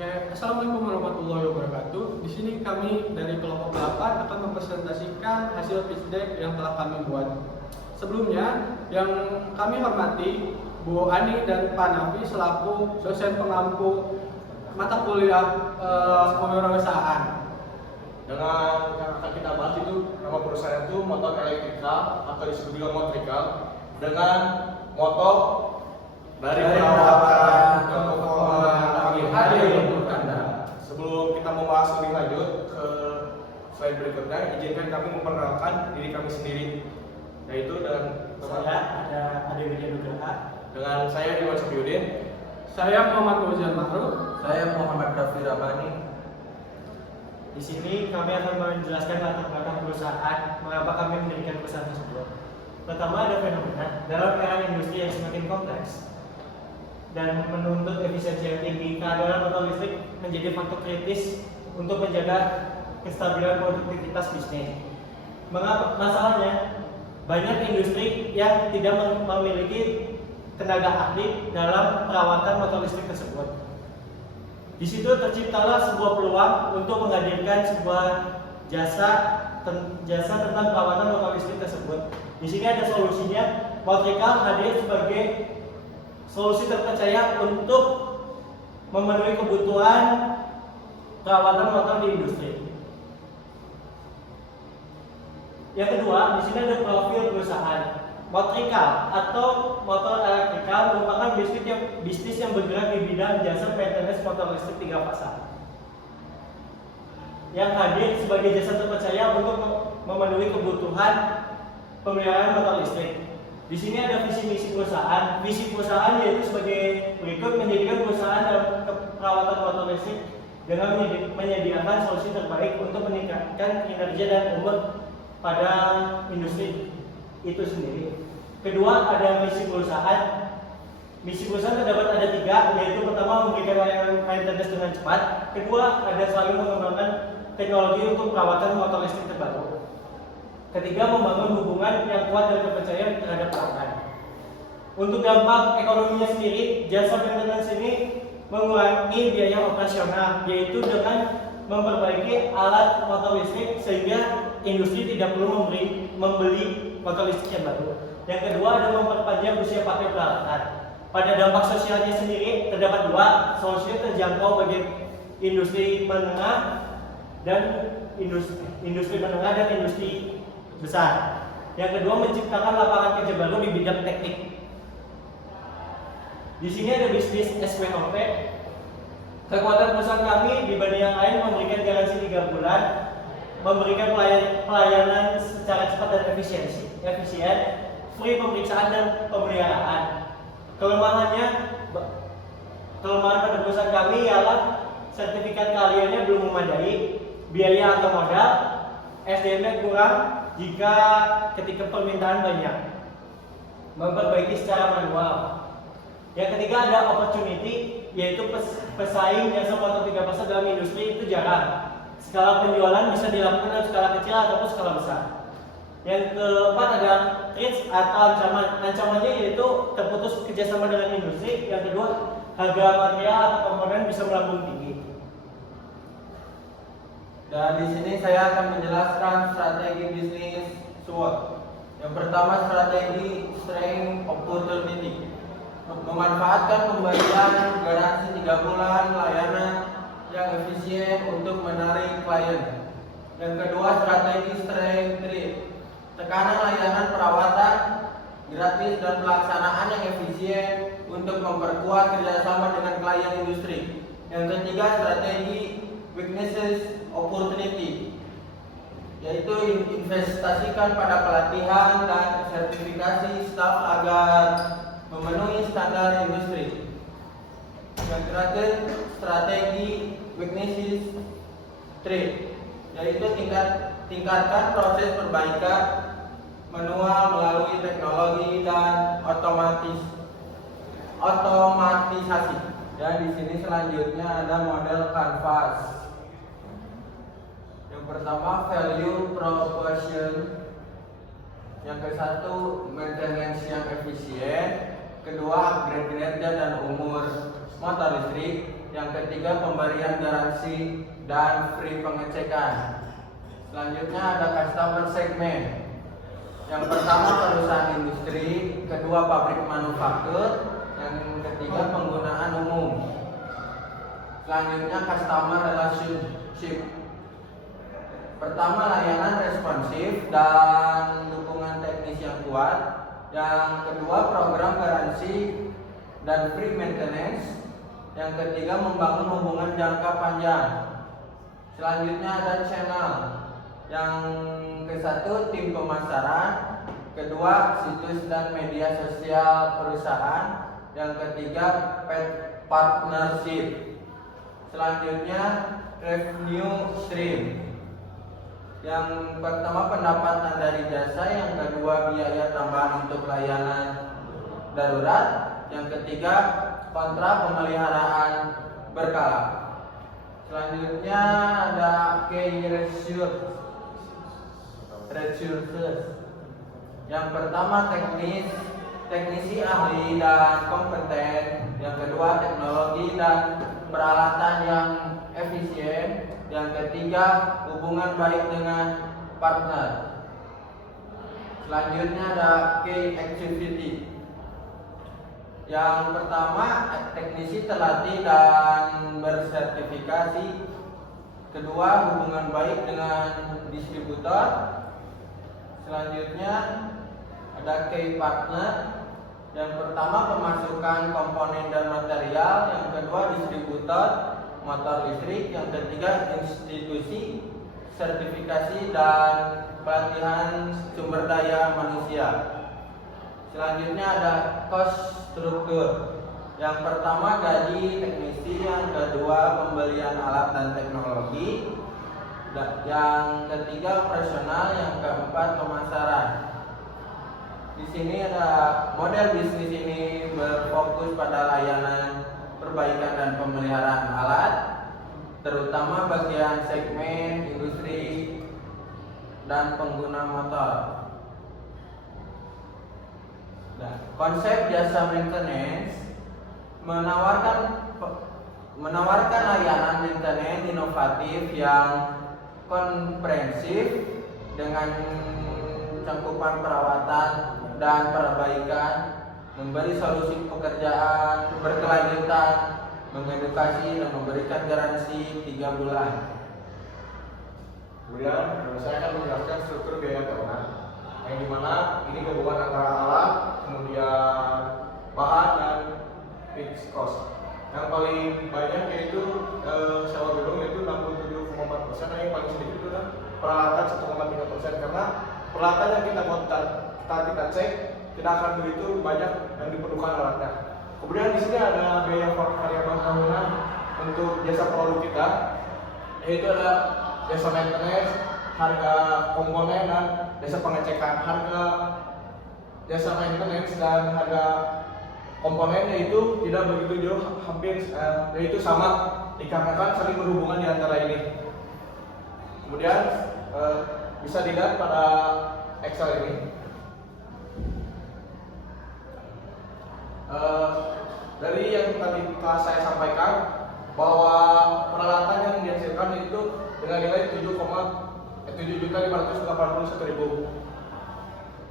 Oke, Assalamualaikum warahmatullahi wabarakatuh. Di sini kami dari kelompok 8 akan mempresentasikan hasil pitch deck yang telah kami buat. Sebelumnya, yang kami hormati Bu Ani dan Pak Nafi selaku dosen pengampu mata kuliah kewirausahaan. Dengan yang akan kita bahas itu nama perusahaan itu motor elektrikal atau disebut juga motrikal dengan motor dari perawatan ke pengolahan hadir untuk Anda. Sebelum kita membahas lebih lanjut ke slide berikutnya, izinkan kami memperkenalkan diri kami sendiri, yaitu dengan Saya ada Ade Widya Nugraha. dengan saya Iwan Safiuddin. Saya Muhammad Fauzan Ma'ruf. Saya Muhammad Rafi Ramani. Di sini kami akan menjelaskan latar belakang perusahaan, mengapa kami mendirikan perusahaan tersebut. Pertama, ada fenomena dalam era industri yang semakin kompleks dan menuntut efisiensi yang tinggi, kehadiran motor listrik menjadi faktor kritis untuk menjaga kestabilan produktivitas bisnis. Mengapa? Masalahnya, banyak industri yang tidak memiliki tenaga ahli dalam perawatan motor listrik tersebut. Di situ terciptalah sebuah peluang untuk menghadirkan sebuah jasa tentang perawatan motor listrik tersebut. Di sini ada solusinya. Motrikal hadir sebagai solusi terpercaya untuk memenuhi kebutuhan perawatan motor di industri. Yang kedua, di sini ada profil perusahaan. Motrikal atau motor elektrikal merupakan bisnis yang bergerak di bidang jasa maintenance motor listrik 3 fasa yang hadir sebagai jasa terpercaya untuk memenuhi kebutuhan pemeliharaan motor listrik. Di sini ada visi misi perusahaan. Visi perusahaan yaitu sebagai berikut: menjadikan perusahaan dalam perawatan motor listrik dengan menyediakan solusi terbaik untuk meningkatkan kinerja dan umur pada industri itu sendiri. Kedua, ada misi perusahaan. Misi perusahaan terdapat ada 3, yaitu pertama, memberikan layanan maintenance dengan cepat. Kedua, ada selalu mengembangkan teknologi untuk perawatan motor listrik terbaru. Ketiga, membangun hubungan yang kuat dan terpercaya terhadap pelanggan. Untuk dampak ekonominya sendiri, jasa maintenance ini mengurangi biaya operasional, yaitu dengan memperbaiki alat motor listrik sehingga industri tidak perlu membeli motor listrik yang baru. Yang kedua, ada memperpanjang usia pakai peralatan. Pada dampak sosialnya sendiri terdapat 2, solusinya terjangkau bagi industri menengah dan industri menengah dan industri besar. Yang kedua, menciptakan lapangan kerja baru di bidang teknik. Di sini ada bisnis SWOP. Kekuatan perusahaan kami dibanding yang lain memberikan garansi 3 bulan, memberikan pelayanan secara cepat dan efisien, free pemeriksaan dan pemeliharaan. Kelemahan pada perusahaan kami ialah sertifikat keahliannya belum memadai, biaya atau modal, SDM-nya kurang jika ketika permintaan banyak, memperbaiki secara manual. Yang ketiga, ada opportunity, yaitu pesaing jasa motor 3 fasa dalam industri itu jarang. Skala penjualan bisa dilakukan dalam skala kecil ataupun skala besar. Yang keempat, ada threats atau ancaman. Ancamannya yaitu terputus kerjasama dengan industri. Yang kedua, harga material atau komponen bisa melambung tinggi. Dan di sini saya akan menjelaskan strategi bisnis SWOT. Yang pertama, strategi strength opportunity. Memanfaatkan pemberian garansi 3 bulan layanan yang efisien untuk menarik klien. Yang kedua, strategi strength trade. Tekanan layanan perawatan gratis dan pelaksanaan yang efisien untuk memperkuat kerjasama dengan klien industri. Yang ketiga, strategi weaknesses opportunity, yaitu investasikan pada pelatihan dan sertifikasi staf agar memenuhi standar industri. Yang terakhir, strategi weaknesses trade, yaitu tingkatkan proses perbaikan manual melalui teknologi dan otomatisasi. Dan di sini selanjutnya ada model canvas. Yang pertama, value proportion. Yang ke satu, maintenance yang efisien. Kedua, upgrade kinerja dan umur motor listrik. yang ketiga pemberian garansi dan free pengecekan. Selanjutnya ada customer segment. Yang pertama perusahaan industri, kedua pabrik manufaktur, yang ketiga penggunaan umum. Selanjutnya customer relationship. Pertama layanan responsif dan dukungan teknis yang kuat. Yang kedua program garansi dan free maintenance. Yang ketiga membangun hubungan jangka panjang. Selanjutnya ada channel. Yang ke satu tim pemasaran, kedua situs dan media sosial perusahaan, yang ketiga partnership. Selanjutnya revenue stream. Yang pertama pendapatan dari jasa, yang kedua biaya tambahan untuk layanan darurat, yang ketiga kontrak pemeliharaan berkala. Selanjutnya ada key resources. Yang pertama teknisi ahli dan kompeten, yang kedua teknologi dan peralatan yang efisien, yang ketiga hubungan baik dengan partner. Selanjutnya ada key activity. Yang pertama teknisi terlatih dan bersertifikasi, kedua hubungan baik dengan distributor. Selanjutnya ada key partner. Yang pertama pemasukan komponen dan material, yang kedua distributor motor listrik, yang ketiga institusi sertifikasi dan pelatihan sumber daya manusia. Selanjutnya ada cost struktur. Yang pertama gaji teknisi, yang kedua pembelian alat dan teknologi, yang ketiga operasional, yang keempat pemasaran. Di sini ada model bisnis ini berfokus pada layanan perbaikan dan pemeliharaan alat, terutama bagian segmen industri dan pengguna motor. Nah, konsep jasa maintenance menawarkan layanan maintenance inovatif yang komprehensif dengan cakupan perawatan dan perbaikan, memberi solusi pekerjaan berkelanjutan, mengedukasi dan memberikan garansi 3 bulan. Kemudian saya akan menjelaskan struktur biaya tahunan, yang dimana ini gabungan antara alat, kemudian bahan dan fixed cost. Yang paling banyak yaitu sewa gedung, yaitu 67,4%, yang paling sedikit itu adalah peralatan 1,3%, karena peralatan yang kita cek tidak akan begitu banyak yang diperlukan alatnya. Kemudian di sini ada biaya variabel tahunan untuk jasa produk kita, yaitu ada jasa maintenance, harga komponen dan jasa pengecekan. Harga jasa maintenance dan harga komponennya itu tidak begitu jauh, hampir yaitu sama, dikarenakan saling berhubungan di antara ini. Kemudian bisa dilihat pada Excel ini. Dari yang tadi telah saya sampaikan bahwa peralatan yang dihasilkan itu dengan nilai 7.581.000.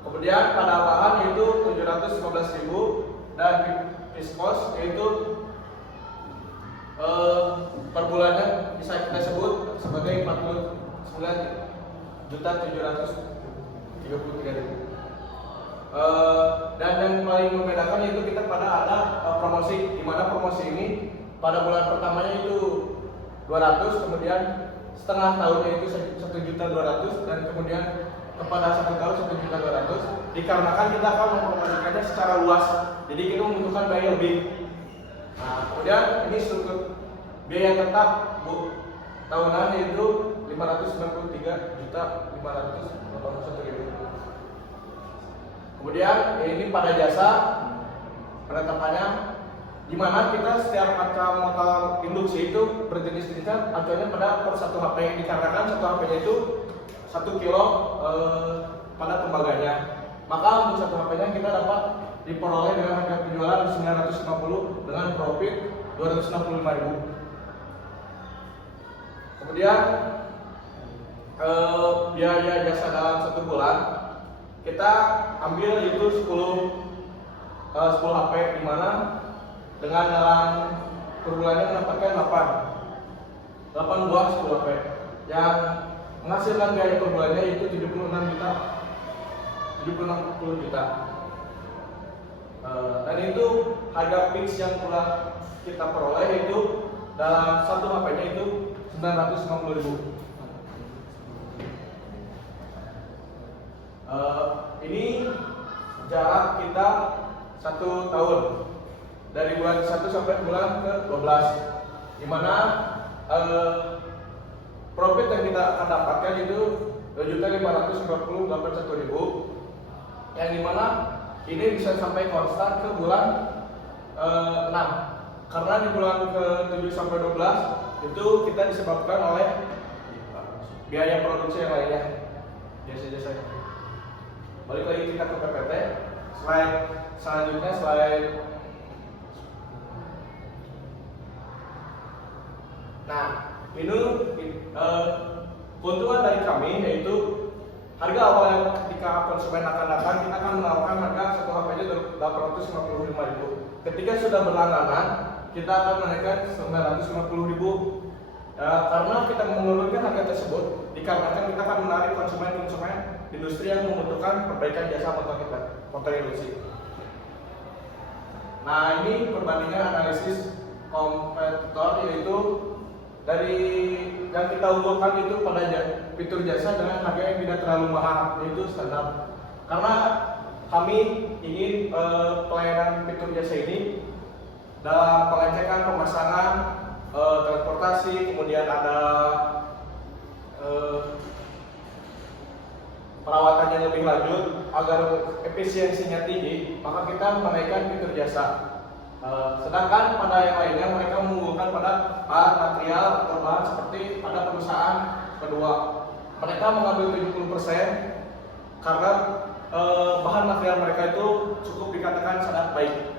Kemudian pada bahan yaitu 715.000 dan fixed cost yaitu per bulannya bisa kita sebut sebagai 49.733.000. Dan yang paling membedakan itu kita pada ada promosi, di mana promosi ini pada bulan pertamanya itu 200, kemudian setengah tahunnya itu 1.200.000 dan kemudian kepada 1 tahun 1.200.000, dikarenakan kita akan mempromosikannya secara luas, jadi kita membutuhkan biaya lebih. Nah, kemudian ini struktur biaya tetap tahunan yaitu 593.581.000. Kemudian ini pada jasa penetapannya, di mana kita setiap kaca motor induksi itu berjenis-jenisnya acuannya pada per 1 HP, dikarenakan 1 HP-nya itu 1 kilo pada tembaganya. Maka untuk 1 HP-nya kita dapat diperoleh dengan harga penjualan 950 dengan profit 265.000. Kemudian biaya jasa dalam 1 bulan kita ambil itu 10 HP, di mana dengan dalam per bulannya mendapatkan 8 buah 10 HP yang menghasilkan biaya per bulannya itu 76 juta. Dan itu harga fix yang telah kita peroleh itu dalam 1 HP-nya itu 950.000. Ini jarak kita 1 tahun dari bulan 1 sampai bulan ke 12, di mana profit yang kita akan dapatkan itu 2.551.000, yang dimana ini bisa sampai konstan ke bulan 6, karena di bulan ke 7 sampai 12 itu kita disebabkan oleh biaya produksi yang lainnya. Jasa-jasa. Balik lagi kita ke PPT. Slide selanjutnya, nah, ini keuntungan dari kami yaitu harga awal yang ketika konsumen akan datang, kita akan menawarkan harga 1 HP-nya 855.000. Ketika sudah berlangganan, kita akan menaikkan 950.000. Karena kita menurunkan harga tersebut dikarenakan kita akan menarik konsumen industri yang membutuhkan perbaikan jasa motor kita, motor industri. Nah, ini perbandingan analisis kompetitor, yaitu dari yang kita unggulkan itu pada fitur jasa dengan harga yang tidak terlalu mahal, yaitu standar. Karena kami ingin pelayanan fitur jasa ini dalam pengecekan, pemasangan, transportasi, kemudian ada perawatan yang lebih lanjut agar efisiensinya tinggi, maka kita menaikkan fitur jasa. Sedangkan pada yang lainnya mereka mengunggulkan pada bahan material atau bahan seperti pada perusahaan kedua, mereka mengambil 70% karena bahan material mereka itu cukup dikatakan sangat baik.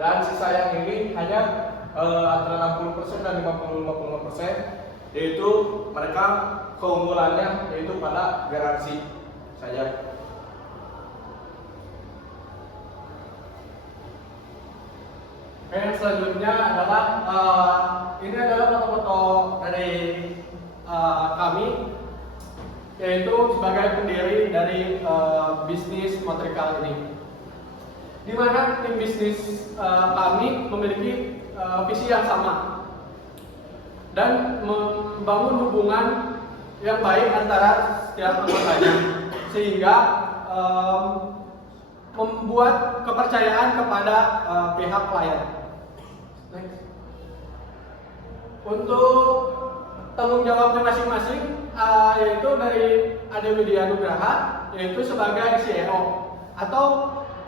Dan sisa yang ini hanya antara 60% dan 50-55%, yaitu mereka keunggulannya yaitu pada garansi saja. Yang selanjutnya adalah ini adalah foto-foto dari kami, yaitu sebagai pendiri dari bisnis Motrikal ini, di mana tim bisnis kami memiliki visi yang sama dan membangun hubungan yang baik antara setiap anggotanya, sehingga membuat kepercayaan kepada pihak klien. Untuk tanggung jawabnya masing-masing, yaitu dari Ade Widya Nugraha, yaitu sebagai CEO atau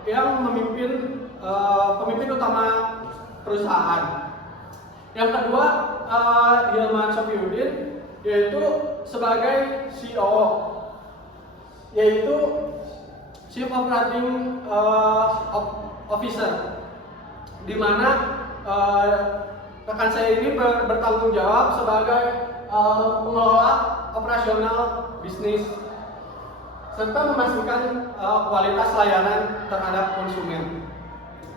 yang memimpin pemimpin utama perusahaan. Yang kedua, Hilman Sofiuddin, yaitu sebagai CEO, yaitu Chief Operating Officer, di mana rekan saya ini bertanggung jawab sebagai pengelola operasional bisnis serta memastikan kualitas layanan terhadap konsumen.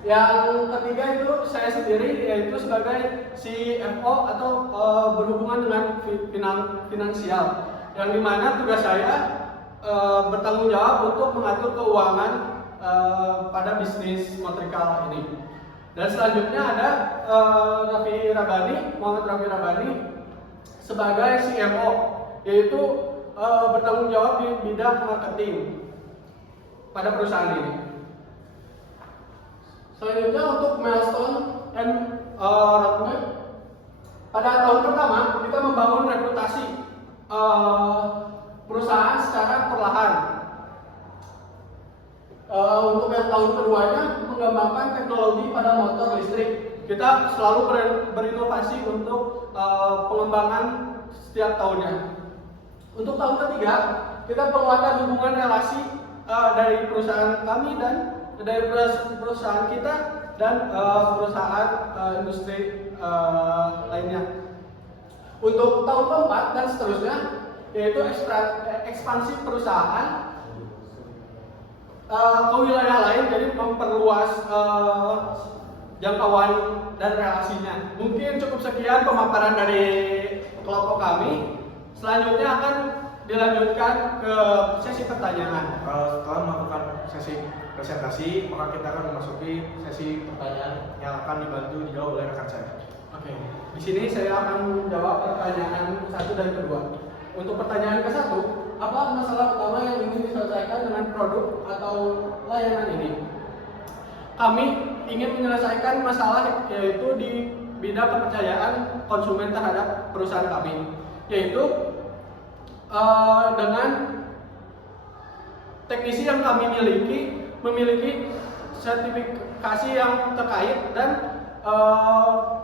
Yang ketiga itu saya sendiri, yaitu sebagai CFO atau berhubungan dengan finansial, yang dimana tugas saya bertanggung jawab untuk mengatur keuangan pada bisnis Motrikal ini. Dan selanjutnya ada Muhammad Raffi Rabani sebagai CMO, yaitu bertanggung jawab di bidang marketing pada perusahaan ini. Selanjutnya untuk milestone and roadmap, pada tahun pertama kita membangun reputasi perusahaan secara perlahan. Untuk yang tahun keduanya mengembangkan teknologi pada motor listrik. Kita selalu berinovasi untuk pengembangan setiap tahunnya. Untuk tahun ketiga, kita penguatan hubungan relasi dari perusahaan kami dan dari perusahaan kita dan perusahaan industri lainnya. Untuk tahun keempat dan seterusnya, yaitu ekspansi perusahaan ke wilayah lain, jadi memperluas jangkauan dan relasinya. Mungkin cukup sekian pemaparan dari kelompok kami. Selanjutnya akan dilanjutkan ke sesi pertanyaan. Setelah melakukan sesi presentasi, maka kita akan memasuki sesi pertanyaan yang akan dibantu dijawab oleh rekan saya. Oke, di sini saya akan menjawab pertanyaan satu dan kedua. Untuk pertanyaan ke satu, apa masalah utama yang ingin diselesaikan dengan produk atau layanan ini? Kami ingin menyelesaikan masalah yaitu di bidang kepercayaan konsumen terhadap perusahaan kami, yaitu dengan teknisi yang kami memiliki sertifikasi yang terkait dan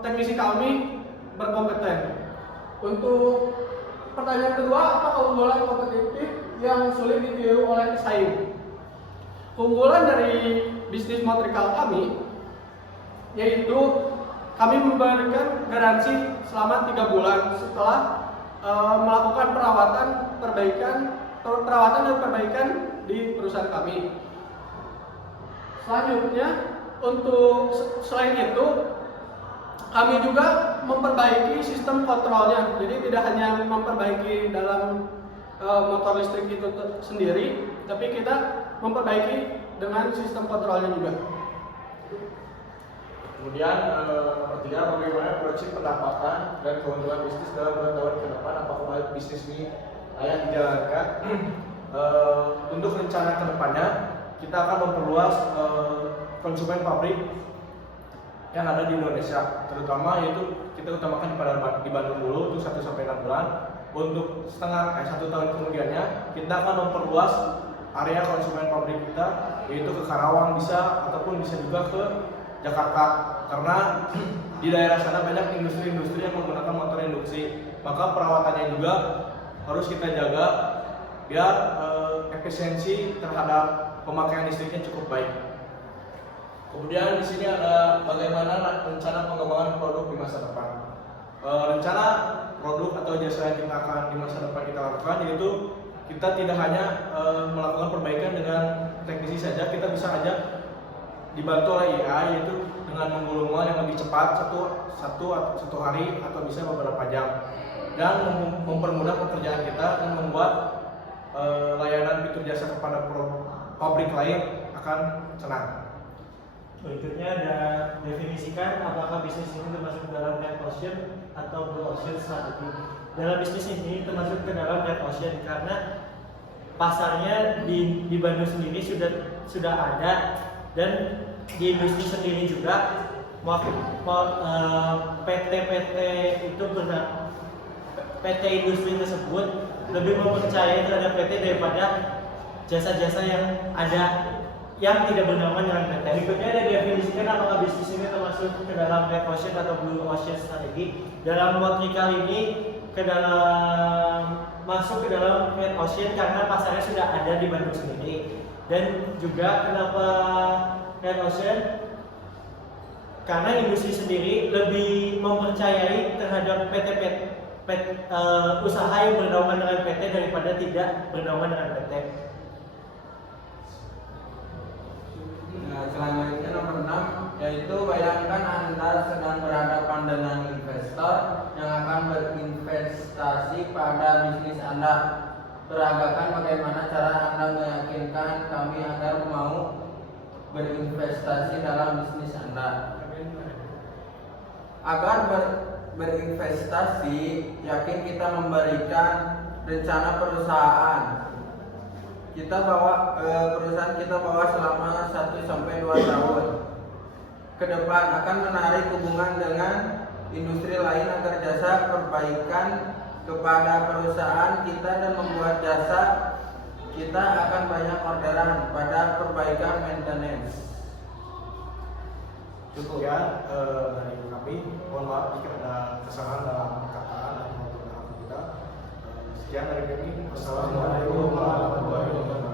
teknisi kami berkompeten. Untuk pertanyaan kedua, apa keunggulan kompetitif yang sulit ditiru oleh pesaing? Keunggulan dari bisnis motrikal kami yaitu kami memberikan garansi selama 3 bulan setelah melakukan perawatan dan perbaikan di perusahaan kami. Selanjutnya, selain itu, kami juga memperbaiki sistem kontrolnya. Jadi tidak hanya memperbaiki dalam motor listrik itu sendiri, tapi kita memperbaiki dengan sistem kontrolnya juga. Kemudian nomor 3, bagaimana proyeksi pendapatan dan keuntungan bisnis dalam 2 tahun ke depan? Apakah bisnis ini layak dijalankan? Untuk rencana ke depannya, kita akan memperluas konsumen pabrik yang ada di Indonesia, terutama yaitu kita utamakan di Bandung dulu untuk 1-6 bulan. Untuk 1 tahun kemudiannya, kita akan memperluas area konsumen pabrik kita, yaitu ke Karawang bisa, ataupun bisa juga ke Jakarta, karena di daerah sana banyak industri-industri yang menggunakan motor induksi. Maka perawatannya juga harus kita jaga biar efisiensi terhadap pemakaian listriknya cukup baik. Kemudian di sini ada bagaimana rencana pengembangan produk di masa depan. Rencana produk atau jasa yang kita akan di masa depan kita lakukan yaitu kita tidak hanya melakukan perbaikan dengan teknisi saja, kita bisa aja dibantu oleh AI, yaitu dengan menggulung mal yang lebih cepat satu hari atau bisa beberapa jam, dan mempermudah pekerjaan kita dan membuat layanan fitur jasa kepada pabrik lain akan senang. Berikutnya ada definisikan apakah bisnis ini termasuk dalam red ocean atau blue ocean strategi. Dalam bisnis ini termasuk ke dalam red ocean karena pasarnya di Bandung sendiri sudah ada, dan di industri sendiri juga PT-PT itu benar, PT industri tersebut lebih mempercayai terhadap PT daripada jasa-jasa yang ada yang tidak bernaungan dengan PT. Berikutnya ada definisikan apakah bisnis ini termasuk ke dalam red ocean atau blue ocean strategi. Dalam motrikal ini masuk ke dalam red ocean karena pasarnya sudah ada di Bandung sendiri. Dan juga kenapa red ocean? Karena industri sendiri lebih mempercayai terhadap usaha yang bernaungan dengan PT daripada tidak bernaungan dengan PT. Nah, selanjutnya nomor 6, yaitu bayangkan Anda sedang berhadapan dengan investor yang akan berinvestasi pada bisnis Anda. Peragakan bagaimana cara Anda meyakinkan kami agar mau berinvestasi dalam bisnis Anda. Agar berinvestasi, yakin kita memberikan rencana perusahaan. Perusahaan kita bawa selama 1-2 tahun ke depan akan menarik hubungan dengan industri lain agar jasa perbaikan kepada perusahaan kita dan membuat jasa kita akan banyak orderan pada perbaikan maintenance. Cukup ya dari kami. Mohon maaf jika ada kesalahan dalam perkataan dan maupun dalam kita. Sekian dari kami. Wassalamualaikum warahmatullahi wabarakatuh.